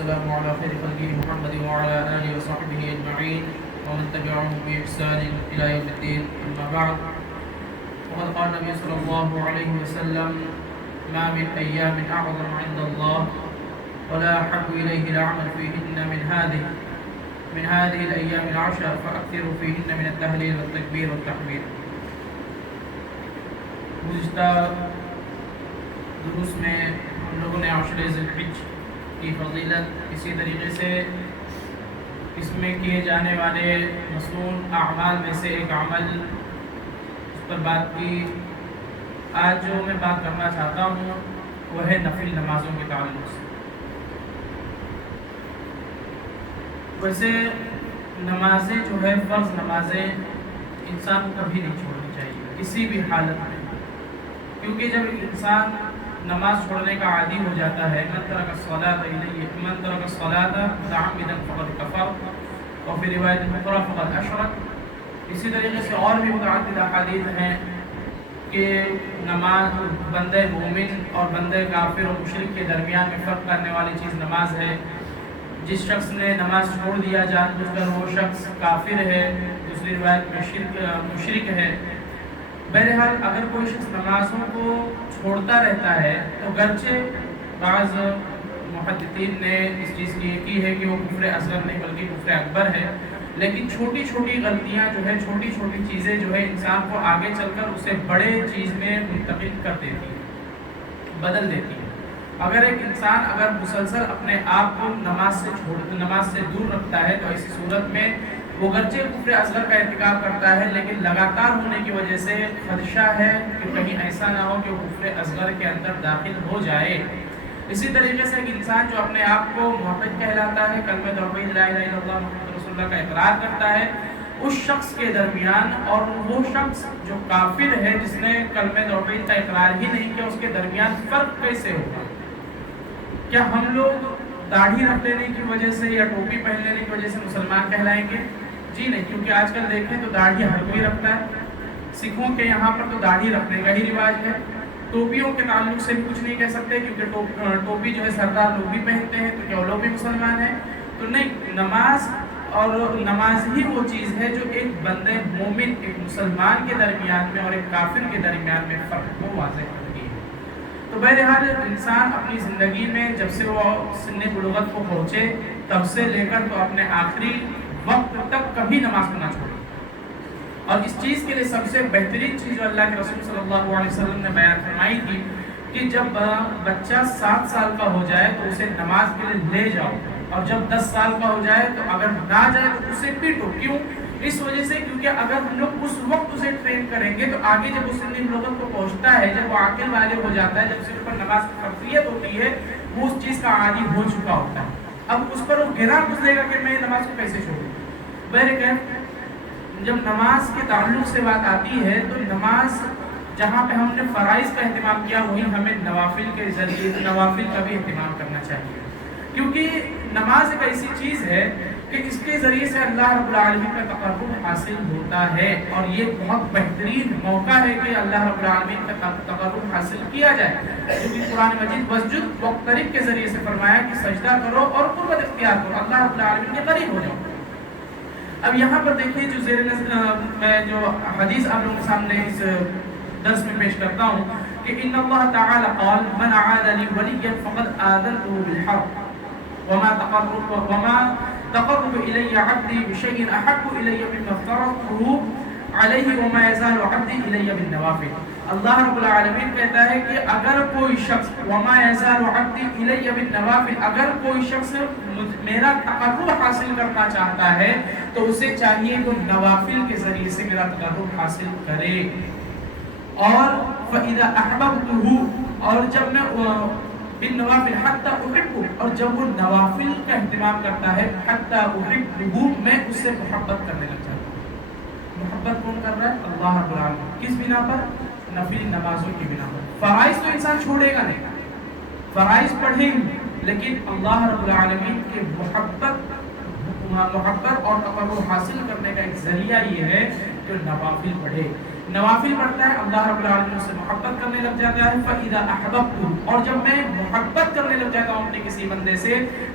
والسلام على خير خلقه محمد وعلى آله وصحبه أجمعين ومن تبعهم بإحسان إلى يوم الدين. أما بعد، وقد قال النبي صلى الله عليه وسلم: ما من أيام أعظم عند الله ولا أحب إليه العمل فيهن من هذه الأيام العشر فأكثروا فيهن من التهليل والتكبير والتحميد. گزشتہ دروس میں ہم لوگوں نے عشر ذی الحج کی فضیلت، اسی طریقے سے اس میں کیے جانے والے مصنون اعمال میں سے ایک عمل اس پر بات کی. آج جو میں بات کرنا چاہتا ہوں وہ ہے نفل نمازوں کے تعلق سے. ویسے نمازیں جو ہے فرض نمازیں انسان کو کبھی نہیں چھوڑنی چاہیے کسی بھی حالت میں، کیونکہ جب انسان نماز چھوڑنے کا عادی ہو جاتا ہے من ترک الصلاۃ متعمدا فقد کفر، اور پھر روایت اخری فقد اشرک. اسی طریقے سے اور بھی متعدد احادیث ہیں کہ نماز بندے مومن اور بندے کافر و مشرک کے درمیان میں فرق کرنے والی چیز نماز ہے. جس شخص نے نماز چھوڑ دیا جان بوجھ کر وہ شخص کافر ہے، دوسری روایت میں مشرک ہے. بہرحال اگر کوئی شخص نمازوں کو چھوڑتا رہتا ہے تو گرچہ بعض محدثین نے اس چیز کی ہے کہ وہ کفر اصغر نہیں بلکہ کفر اکبر ہے، لیکن چھوٹی چھوٹی غلطیاں جو ہے، چھوٹی چھوٹی چیزیں جو ہے انسان کو آگے چل کر اسے بڑے چیز میں منتقل کر دیتی ہے، بدل دیتی ہے. اگر ایک انسان اگر مسلسل اپنے آپ کو نماز سے دور رکھتا ہے تو ایسی صورت میں وہ گرچہ کفر اصغر کا ارتکاب کرتا ہے، لیکن لگاتار ہونے کی وجہ سے خدشہ ہے کہ کہیں ایسا نہ ہو کہ وہ کفر اصغر کے اندر داخل ہو جائے. اسی طریقے سے ایک انسان جو اپنے آپ کو موحد کہلاتا ہے، کلمہ توحید لا الہ الا اللہ محمد رسول اللہ کا اقرار کرتا ہے، اس شخص کے درمیان اور وہ شخص جو کافر ہے جس نے کلمہ توحید کا اقرار ہی نہیں کیا، اس کے درمیان فرق کیسے ہوگا؟ کیا ہم لوگ داڑھی رکھ لینے کی وجہ سے یا ٹوپی پہن لینے کی وجہ سے مسلمان کہلائیں گے؟ جی نہیں، کیونکہ آج کل دیکھیں تو داڑھی ہر کوئی رکھتا ہے. سکھوں کے یہاں پر تو داڑھی رکھنے کا ہی رواج ہے. ٹوپیوں کے تعلق سے بھی کچھ نہیں کہہ سکتے کیونکہ ٹوپی جو ہے سردار لوگ بھی پہنتے ہیں، تو کیا وہ لوگ بھی مسلمان ہیں؟ تو نہیں، نماز اور نماز ہی وہ چیز ہے جو ایک بندے مومن، ایک مسلمان کے درمیان میں اور ایک کافر کے درمیان میں فرق کو واضح کرتی ہے. تو بہرحال انسان اپنی زندگی میں جب سے وہ سن بلوغت کو پہنچے تب سے لے کر تو اپنے آخری وقت تک کبھی نماز کو نہ چھوڑے. اور اس چیز کے لیے سب سے بہترین چیز جو اللہ کے رسول صلی اللہ علیہ وسلم نے بیان فرمائی تھی کہ جب بچہ 7 سال کا ہو جائے تو اسے نماز کے لیے لے جاؤ، اور جب 10 سال کا ہو جائے تو اگر نہ جائے تو اسے پیٹو. کیوں؟ اس وجہ سے کیونکہ اگر ہم لوگ اس وقت اسے ٹرین کریں گے تو آگے جب اس سن بلوغت کو پہنچتا ہے، جب وہ عاقل بالغ ہو جاتا ہے، جب اس پر نماز کی فرضیت ہوتی ہے، وہ اس چیز کا عادی ہو چکا ہوتا ہے. اب اس پر وہ گرا گزرے گا کہ میں نماز کو کیسے چھوڑوں. بہرکیف جب نماز کے تعلق سے بات آتی ہے تو نماز جہاں پہ ہم نے فرائض کا اہتمام کیا، وہیں ہمیں نوافل کے ذریعے نوافل کا بھی اہتمام کرنا چاہیے، کیونکہ نماز ایک ایسی چیز ہے کہ اس کے ذریعے سے اللہ رب العالمین کا تقرب حاصل ہوتا ہے، اور یہ بہت بہترین موقع ہے کہ اللہ رب العالمین کا تقرب حاصل کیا جائے. کیونکہ قرآن مجید وسجد واقترب کے ذریعے سے فرمایا کہ سجدہ کرو اور قربت اختیار کرو، اللہ رب العالمین کے قریب ہو جاؤ. اب یہاں پر دیکھیے جو زیر میں جو حدیث آپ لوگوں کے سامنے اس درس میں پیش کرتا ہوں کہ ان اللہ تعالی قال من عاد لی ولیا فقد آذنته بالحرب وما تقرب الی عبدی بشیء احب الی مما افترضته علیہ وما یزال عبدی الی بالنوافل. اللہ رب العالمین کہتا ہے کہ اگر کوئی شخص وما یزال عبدی الی بالنوافل، اگر کوئی شخص میرا تقرب حاصل کرنا چاہتا ہے تو اسے چاہیے کہ نوافل کے ذریعے سے میرا تقرب حاصل کرے. اور فَإِذَا أَحْبَبْتُهُ، اور جب میں بالنوافل حَتَّى أُحِبُّهُ، اور جب وہ نوافل کا اہتمام کرتا ہے حَتَّى أُحِبُّهُ، میں اس سے محبت کرنے لگ جاتا ہوں. محبت کون کر رہا ہے؟ اللہ رب العالمین. کس بنا پر؟ نفل نمازوں کی بنا پر. فرائض تو انسان چھوڑے گا نہیں، فرائض پڑھیں گے، لیکن اللہ رب العالمین کے محبت اور تقرب حاصل کرنے کا ایک ذریعہ یہ ہے کہ نوافل پڑھے. نوافل پڑھتا ہے اللہ رب العالمین سے محبت کرنے لگ جاتا ہے. فَإِذَا أَحْبَبْتُ، اور جب میں محبت کرنے لگ جاتا ہوں اپنے کسی بندے سے